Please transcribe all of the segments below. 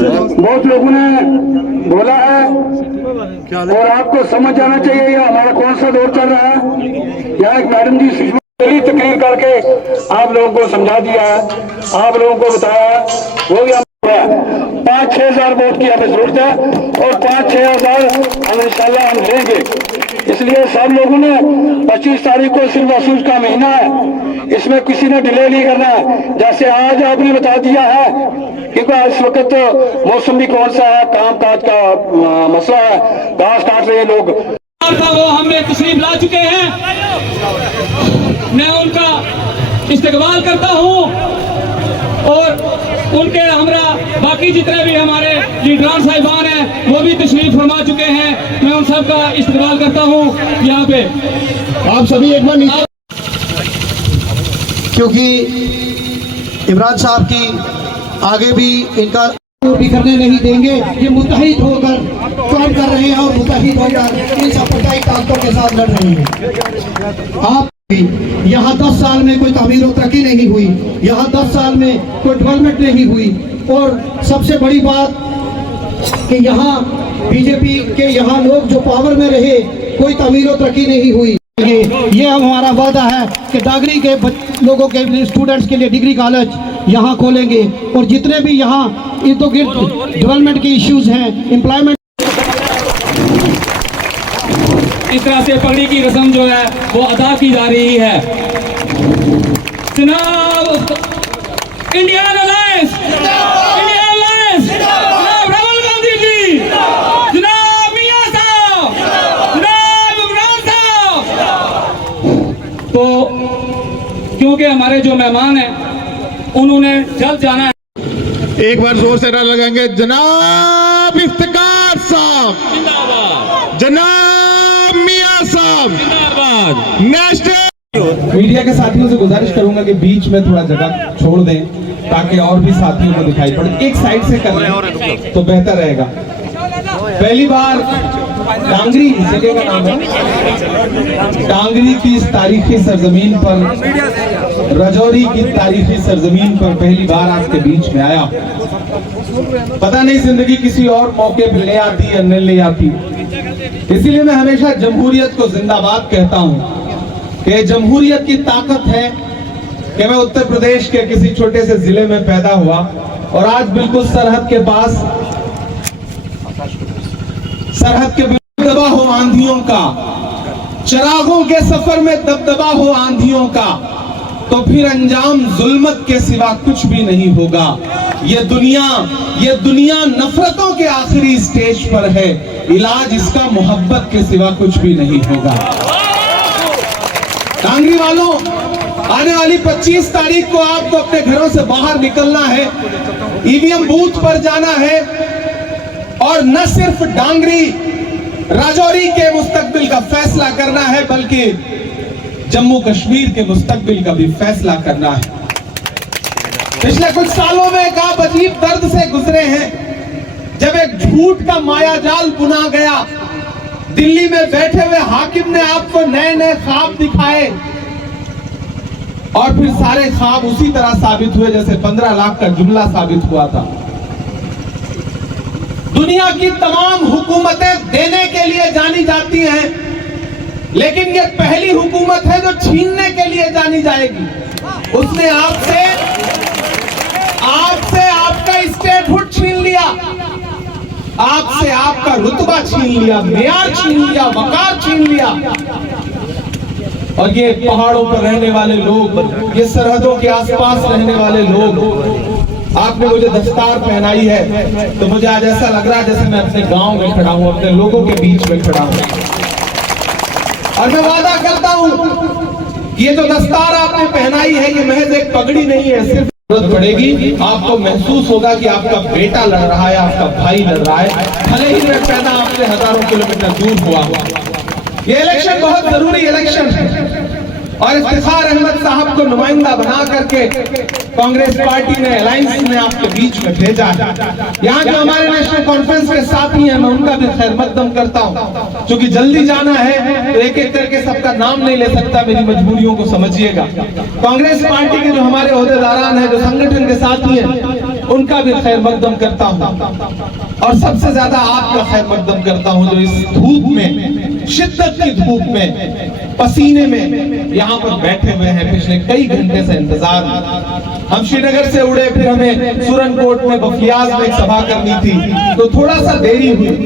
बहुत लोगों ने बोला है और आपको समझ आना चाहिए ये हमारा कौन सा दौर चल रहा है। यहाँ एक मैडम जी सुषमा तकरीर करके आप लोगों को समझा दिया है, आप लोगों को बताया वो भी 5-6 हजार वोट की हमें जरूरत है और 5-6 हजार हम इंशाल्लाह हम लेंगे। इसलिए सब लोगों ने 25 तारीख को सिर्फ असूज का महीना है, इसमें किसी ने डिले नहीं करना है। जैसे आज आपने बता दिया है क्योंकि इस वक्त तो मौसम भी कौन सा है, काम काज का मसला है, घास काट रहे लोग, वो हमने तशरीफ ला चुके हैं। मैं उनका इस्तकबाल करता हूं और उनके हमरा बाकी जितने भी हमारे लीडरान साहिबान हैं वो भी तशरीफ फरमा चुके हैं। मैं उन सब का इस्तकबाल करता हूं। यहाँ पे आप सभी एक बार नीचे, क्योंकि इमरान साहब की आगे भी इनका बिखरने नहीं देंगे। ये मुत्तहिद होकर काम कर रहे हैं और मुत्तहिद होकर इन सांप्रदायिक ताकतों के साथ लड़ रहे हैं। आप यहाँ 10 साल में कोई तामीर और तरक्की नहीं हुई, यहाँ 10 साल में कोई डेवलपमेंट नहीं हुई और सबसे बड़ी बात कि यहाँ बीजेपी के यहाँ लोग जो पावर में रहे कोई तामीर और तरक्की नहीं हुई। ये हमारा वादा है कि डागरी के लोगों के लिए, स्टूडेंट्स के लिए डिग्री कॉलेज यहाँ खोलेंगे और जितने भी यहाँ इर्द गिर्द डेवलपमेंट के इश्यूज हैं, एम्प्लॉयमेंट, इस तरह से पगड़ी की रस्म जो है वो अदा की जा रही है। जनाब इंडियन अलायंस, जनाब राहुल गांधी जी, जनाब मियां साहब, जनाब इमरान साहब। तो क्योंकि हमारे जो मेहमान हैं उन्होंने जल्द जाना है, एक बार जोर से ना लगाएंगे। जनाब इफ्तिकार साहब जिंदाबाद, जनाब मियां साहब जिंदाबाद। नेशनल मीडिया के साथियों से गुजारिश करूंगा कि बीच में थोड़ा जगह छोड़ दें ताकि और भी साथियों को दिखाई पड़े। एक साइड से कर लें तो बेहतर रहेगा। पहली बार डांगरी जगह का नाम है, डांगरी की इस तारीखी सरजमीन पर, राजौरी की तारीखी सरजमीन पर पहली बार आपके बीच में आया। पता नहीं जिंदगी किसी और मौके पर ले आती या नहीं ले आती, इसीलिए मैं हमेशा जमहूरियत को जिंदाबाद कहता हूं कि जमहूरियत की ताकत है कि मैं उत्तर प्रदेश के किसी छोटे से जिले में पैदा हुआ और आज बिल्कुल सरहद के पास, सरहद के दबदबा हो आंधियों का, चिरागों के सफर में दबदबा हो आंधियों का, तो फिर अंजाम जुल्मत के सिवा कुछ भी नहीं होगा। ये दुनिया नफरतों के आखिरी स्टेज पर है, इलाज इसका मोहब्बत के सिवा कुछ भी नहीं होगा। डांगरी वालों, आने वाली 25 तारीख को आपको अपने घरों से बाहर निकलना है, ईवीएम बूथ पर जाना है और न सिर्फ डांगरी राजौरी के मुस्तकबिल का फैसला करना है बल्कि जम्मू कश्मीर के मुस्तकबिल का भी फैसला करना है। पिछले कुछ सालों में एक आप अजीब दर्द से गुजरे हैं जब एक झूठ का मायाजाल बुना गया। दिल्ली में बैठे हुए हाकिम ने आपको नए नए ख्वाब दिखाए और फिर सारे ख्वाब उसी तरह साबित हुए जैसे 15 लाख का जुमला साबित हुआ था। दुनिया की तमाम हुकूमतें देने के लिए जानी जाती हैं, लेकिन ये पहली हुकूमत है जो छीनने के लिए जानी जाएगी। उसने आपसे आपका स्टेटहुड छीन लिया, आपसे आपका रुतबा छीन लिया, मेयार छीन लिया, वकार छीन लिया। और ये पहाड़ों पर रहने वाले लोग, ये सरहदों के आसपास रहने वाले लोग, आपने मुझे दस्तार पहनाई है तो मुझे आज ऐसा लग रहा है जैसे मैं अपने गांव में खड़ा हूं, अपने लोगों के बीच में खड़ा हूं। और मैं वादा करता हूं ये जो दस्तार आपने पहनाई है ये महज एक पगड़ी नहीं है, सिर्फ जरूरत पड़ेगी आपको महसूस होगा कि आपका बेटा लड़ रहा है, आपका भाई लड़ रहा है, भले ही मैं पैदा आपसे हजारों किलोमीटर दूर हुआ। ये इलेक्शन बहुत जरूरी इलेक्शन है और इफ्तिखार अहमद साहब को नुमाइंदा बना करके कांग्रेस पार्टी ने, अलायंस ने आपके बीच में भेजा। यहाँ जो हमारे नेशनल कॉन्फ्रेंस के साथी हैं मैं उनका भी खैर मकदम करता हूँ, क्योंकि जल्दी जाना है तो एक एक करके सबका नाम नहीं ले सकता, मेरी मजबूरियों को समझिएगा। कांग्रेस पार्टी के जो हमारे ओहदेदारान हैं, जो संगठन के साथी हैं, उनका भी खैर मकदम करता हूँ और सबसे ज्यादा आपका खैर मकदम करता हूँ जो इस धूप में, शिद्दत की धूप में, पसीने में यहाँ पर बैठे हुए हैं। पिछले कई घंटे से इंतजार में हम श्रीनगर से उड़े, फिर हमें सुरनकोट में बफियाज में एक सभा करनी थी तो थोड़ा सा देरी हुई,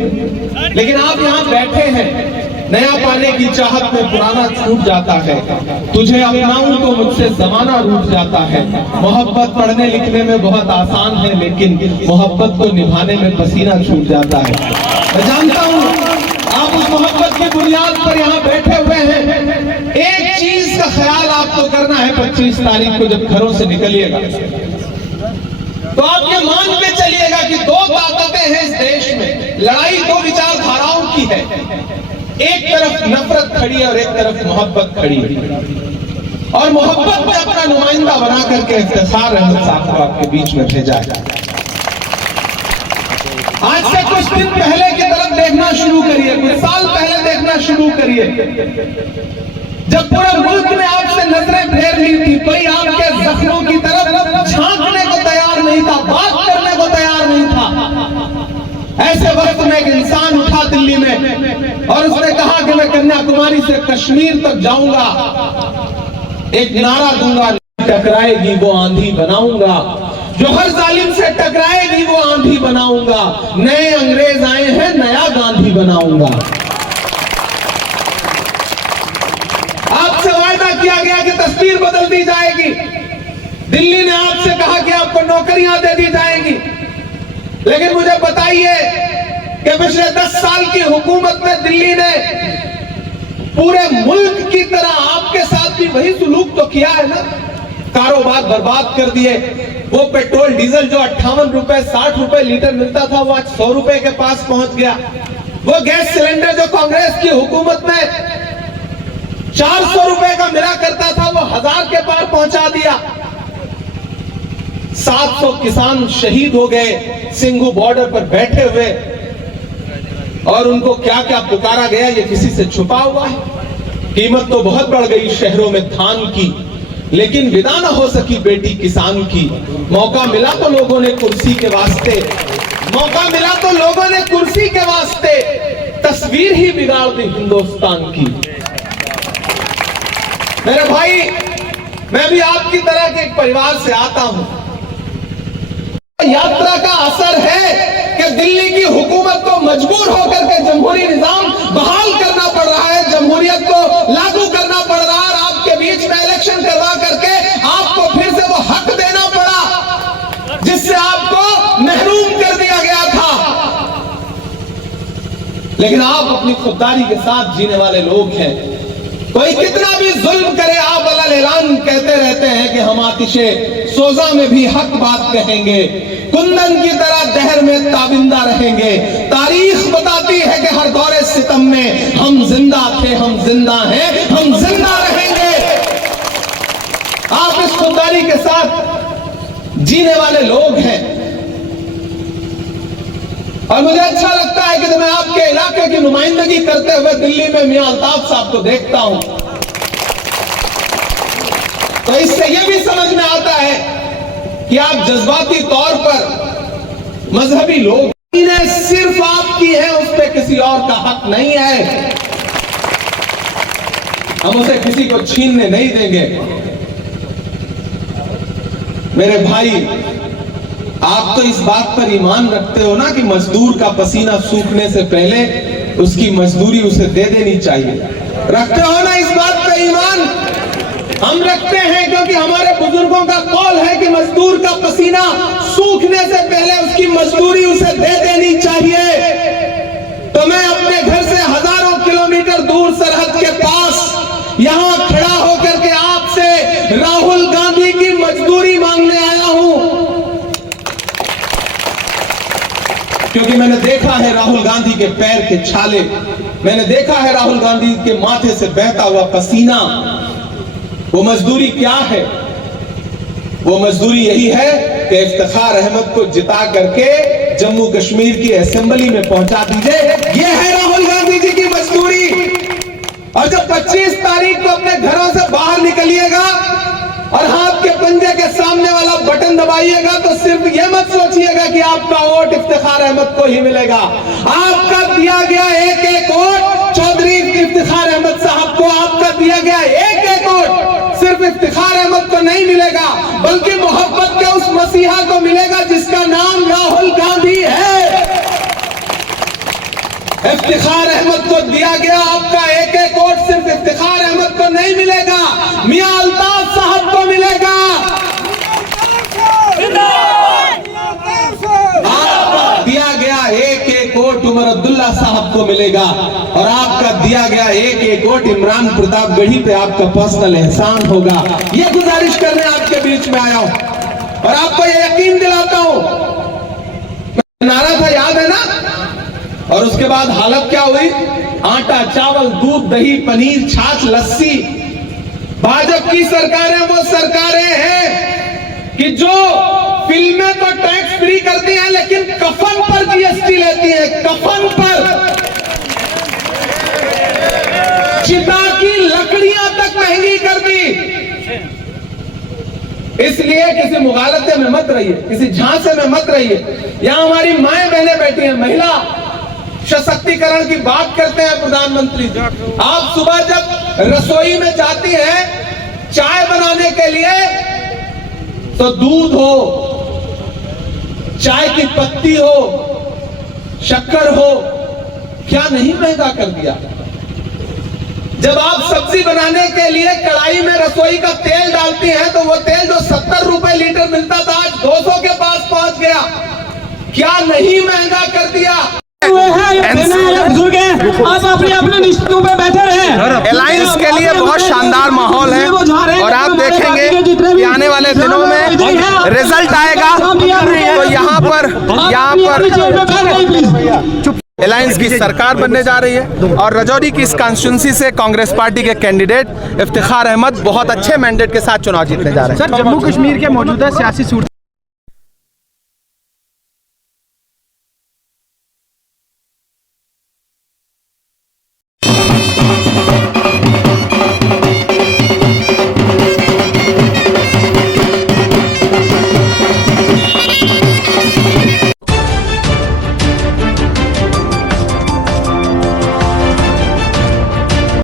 लेकिन आप यहाँ बैठे हैं। नया पाने की चाहत में पुराना छूट जाता है, तुझे अपनाऊं तो मुझसे जमाना रूठ जाता है। मोहब्बत पढ़ने लिखने में बहुत आसान है, लेकिन मोहब्बत को निभाने में पसीना छूट जाता है। मैं जानता हूं आप उस मोहब्बत की बुनियाद पर यहाँ बैठे हुए हैं। एक चीज का ख्याल आपको करना है, 25 तारीख को जब घरों से निकलिएगा तो आपके मान के चलिएगा कि दो ताकतें हैं इस देश में। लड़ाई दो विचारधाराओं की है, एक तरफ नफरत खड़ी है और एक तरफ मोहब्बत खड़ी है। और मोहब्बत में अपना नुमाइंदा बना करके इफ्तिखार अहमद साहब को आपके बीच में भेजा है। आज से कुछ दिन पहले की तरफ देखना शुरू करिए, कुछ साल पहले देखना शुरू करिए, जब पूरे मुल्क में आपसे नजरें फेर ली थी, कोई आपके जख्मों की तरफ झांकने को तैयार नहीं था, बात करने को तैयार नहीं था। ऐसे वक्त में एक इंसान उठा दिल्ली में और उसने कहा कि मैं कन्याकुमारी से कश्मीर तक जाऊंगा, एक नारा दूंगा, टकराएगी वो आंधी बनाऊंगा, जो हर जालिम से टकराएगी वो आंधी बनाऊंगा, नए अंग्रेज आए हैं नया गांधी बनाऊंगा। आपसे वायदा किया गया कि तस्वीर बदल दी जाएगी, दिल्ली ने आपसे कहा कि आपको नौकरियां दे दी जाएंगी, लेकिन मुझे बताइए कि पिछले 10 साल की हुकूमत में दिल्ली ने पूरे मुल्क की तरह आपके साथ भी वही सुलूक तो किया है ना। कारोबार बर्बाद कर दिए। वो पेट्रोल डीजल जो 58 रुपए 60 रुपए लीटर मिलता था वो आज 100 रुपए के पास पहुंच गया। वो गैस सिलेंडर जो कांग्रेस की हुकूमत में 400 रुपए का मिला करता था वो 1000 के पार पहुंचा दिया। 700 किसान शहीद हो गए सिंघू बॉर्डर पर बैठे हुए, और उनको क्या क्या पुकारा गया ये किसी से छुपा हुआ है। कीमत तो बहुत बढ़ गई शहरों में धान की, लेकिन विदा न हो सकी बेटी किसान की। मौका मिला तो लोगों ने कुर्सी के वास्ते, मौका मिला तो लोगों ने कुर्सी के वास्ते तस्वीर ही बिगाड़ दी हिंदुस्तान की। मेरे भाई, मैं भी आपकी तरह के एक परिवार से आता हूं। यात्रा का असर है कि दिल्ली की हुकूमत को मजबूर होकर के जमहूरी निजाम बहाल करना पड़ रहा है, जमहूरियत को लागू करना पड़ रहा है। आपके बीच में इलेक्शन करवा करके आपको फिर से वो हक देना पड़ा जिससे आपको महरूम कर दिया गया था। लेकिन आप अपनी खुददारी के साथ जीने वाले लोग हैं। कोई कितना भी जुल्म करे, आप अलग ऐलान कहते रहते हैं कि हम आतिशे सोजा में भी हक बात कहेंगे, कुंदन की तरह दहर में ताबिंदा रहेंगे। तारीख बताती है कि हर दौरे सितम में हम जिंदा थे, हम जिंदा हैं, हम जिंदा रहेंगे। आप इस खुददारी के साथ जीने वाले लोग हैं, और मुझे अच्छा लगता है कि जब मैं आपके इलाके की नुमाइंदगी करते हुए दिल्ली में मियां अल्ताफ साहब को देखता हूं तो इससे यह भी समझ में आता है कि आप जज्बाती तौर पर मजहबी लोग ने सिर्फ आपकी है, उस पर किसी और का हक नहीं है। हम उसे किसी को छीनने नहीं देंगे। मेरे भाई, आप तो इस बात पर ईमान रखते हो ना कि मजदूर का पसीना सूखने से पहले उसकी मजदूरी उसे दे देनी चाहिए। रखते हो ना इस बात पर ईमान? हम रखते हैं, क्योंकि हमारे बुजुर्गों का कौल है कि मजदूर का पसीना सूखने से पहले उसकी मजदूरी उसे दे देनी चाहिए। तो मैं अपने घर से हजारों किलोमीटर दूर सरहद के पास यहां खड़ा होकर के आपसे राहुल गांधी की मजदूरी मांगने आया हूं, क्योंकि मैंने देखा है राहुल गांधी के पैर के छाले, मैंने देखा है राहुल गांधी के माथे से बहता हुआ पसीना। वो मजदूरी क्या है? वो मजदूरी यही है कि इफ्तिखार अहमद को जिता करके जम्मू कश्मीर की असेंबली में पहुंचा दीजिए। ये है राहुल गांधी जी की मजदूरी। और जब 25 तारीख को अपने घरों से बाहर निकलिएगा और हाथ के पंजे के सामने वाला बटन दबाइएगा तो सिर्फ ये मत सोचिएगा कि आपका वोट इफ्तिखार अहमद को ही मिलेगा। आपका दिया गया एक एक वोट चौधरी इफ्तिखार अहमद साहब को, आपका दिया गया एक एक वोट सिर्फ इफ्तिखार अहमद को नहीं मिलेगा, बल्कि मोहब्बत के उस मसीहा को मिलेगा जिसका नाम राहुल गांधी है। इफ्तिखार अहमद को दिया गया आपका एक एक वोट सिर्फ इफ्तिखार अहमद को नहीं मिलेगा, मियां अल्ताफ साहब को मिलेगा। आपका दिया गया एक एक वोट उमर अब्दुल्ला साहब को मिलेगा, और आपका दिया गया एक एक वोट इमरान प्रतापगढ़ी पे आपका पर्सनल एहसान होगा। ये गुजारिश करने आपके बीच में आया हूं और आपको ये यकीन दिलाता हूं। नारा था, याद है ना? और उसके बाद हालत क्या हुई? आटा, चावल, दूध, दही, पनीर, छाछ, लस्सी। भाजपा की सरकारें वो सरकारें हैं कि जो फिल्में तो टैक्स फ्री करती हैं लेकिन कफन पर जीएसटी लेती हैं, कफन पर। चिता की लकड़ियां तक महंगी कर दी। इसलिए किसी मुगालते में मत रहिए, किसी झांसे में मत रहिए। यहां हमारी माएं बहनें बैठी हैं, महिला सशक्तिकरण की बात करते हैं प्रधानमंत्री जी। आप सुबह जब रसोई में जाती हैं चाय बनाने के लिए तो दूध हो, चाय की पत्ती हो, शक्कर हो, क्या नहीं महंगा कर दिया? जब आप सब्जी बनाने के लिए कढ़ाई में रसोई का तेल डालती हैं तो वो तेल जो 70 रुपए लीटर मिलता था आज 200 के पास पहुंच गया। क्या नहीं महंगा कर दिया? बुजुर्ग हैं, आप अपने निश्चितों पे बैठे रहे। अलायंस के लिए बहुत शानदार माहौल है और आप देखेंगे कि आने वाले दिनों में रिजल्ट आएगा तो यहाँ पर अलायंस की सरकार बनने जा रही है। और रजौरी की इस कॉन्स्टिट्यूंसी से कांग्रेस पार्टी के कैंडिडेट इफ्तिखार अहमद बहुत अच्छे मैंडेट के साथ चुनाव जीतने जा रहे हैं। सर, जम्मू कश्मीर के मौजूदा सियासी सूरत